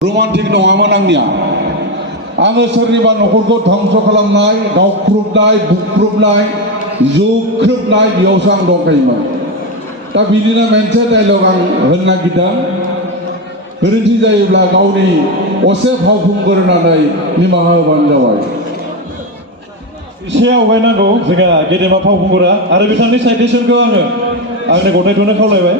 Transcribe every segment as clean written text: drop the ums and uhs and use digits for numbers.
romantic नङामोन आंनिया आङो सोरनिबा न'खरखौ धंस खालामनाय गावख्रुबनाय बुख्रुबनाय जुख्रुबनाय बेयावसो आं दंखायोमोन दा बिदिनो मोनसे डायलग आं होनो नागिरदों गोरोन्थि जायोब्ला गावनि असे फावखुंगुर होननानै निमाहा होबानो जाबाय एसे आवगायनांगौ जोंहा गेदेमा फावखुंगुरा आरो बिथांनि साइटेसनखौ आंनो गथायथ'नो खावलायबाय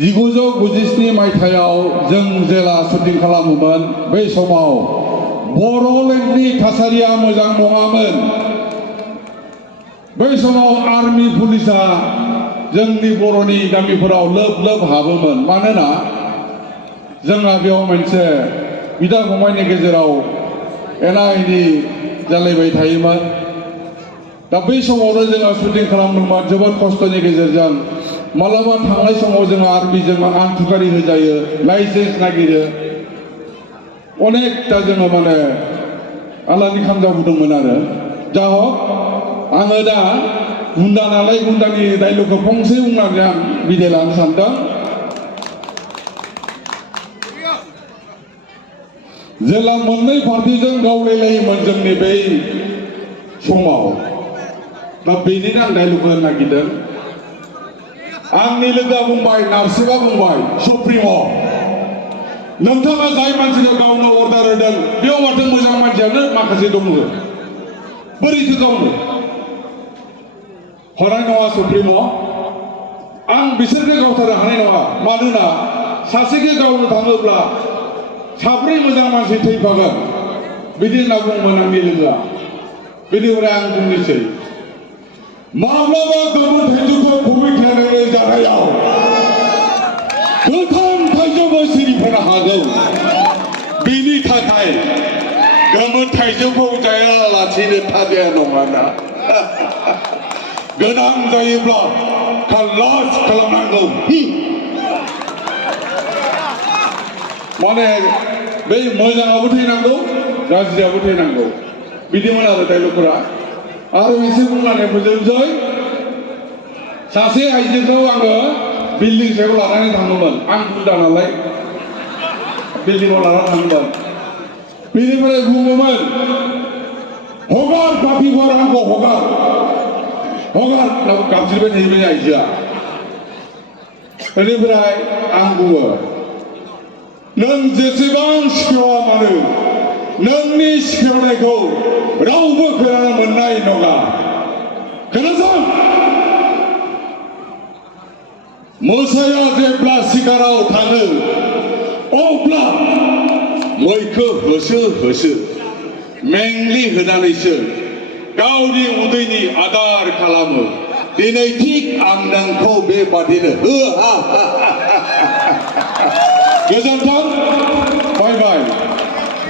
1997 मायथाइयाव जों जेला शुटिं खालामोमोन बै समाव बर'लेण्डनि थासारिया मोजां नङामोन बै समाव आर्मी पुलिसा जोंनि बर'नि गामिफोराव लोब लोब हाबोमोन मानोना जोंहा बेयाव मोनसे बिदा फंबायनि गेजेराव एना एनि जालायबाय थायोमोन दा बै समावनो जोंहा शुटिं खालामदोंमोन जोबोद खस्थ'नि गेजेरजों मालाबा थांनाय समाव जोंहा आर्मिजों आनथुखारि होजायो लाइसेन्स नागिरो अनेकथा जोङो माने आलानि खामजाबोदोंमोन आरो जा हक आङो दा गुन्दा नालाय गुन्दानि डायलगखौ फंसे बुंनानै आं बिदाय लानो सानदों जेला मोननै पार्टिजों गावलायलायोमोन जोंनि बै समाव दा बेनिनो आं डायलग होनो नागिरदों आंनि लोगोआ बुंबाय नारसिबा बुंबाय सुप्रिम' नोंथाङा जाय मानसिखौ गावनो अर्डार होदों बेयाव माथो मोजां मानसियानो माखासे दङ बोरैथो गावनो हरनाय नङा सुप्रिम' आं बिसोरखौ गावथारनो हानाय नङा मानोना सासेखौ गावनो थाङोब्ला साब्रै मोजां मानसि थैफागोन बिदि होनना बुंमोन आंनि लोगोआ बेनिफ्राय आं बुंनोसै माब्लाबा गोमोन थाइजौखौ खुबैख्लायनानै जानायाव गोथां थाइजौबो सिरिफानो हागौ बेनि थाखाय गोमोन थाइजौखौ जायालासेनो थाजाया नङाना गोनां जायोब्ला खालास खालामनांगौ माने बै मोजाङाबो थैनांगौ गाज्रियाबो थैनांगौ बिदिमोन आरो डायलगफोरा आरो एसे बुंनानै फोजोबनोसै सासे आइजोखौ आङो बिल्डिं सायाव लानानै थाङोमोन आं गुन्दा नालाय बिल्डिंआव लानानै थाङोमोन बेनिफ्राय बुङोमोन हगार पापिफोर आंखौ हगार होनना गाबज्रिबाय थायोमोन आइजोआ बेनिफ्राय आं बुङो नों जेसेबां सिखेवा मानो नोंनि सिखेवनायखौ रावबो खोनानो मोननाय नङा खोनासं मोसाया जेब्ला शिकाराव थाङो अब्ला मैखौ होसो होसो मेंग्लि होनानैसो गावनि उदैनि आदार खालामो दिनै थिग आं नोंखौ बेबादिनो गोजोन्थों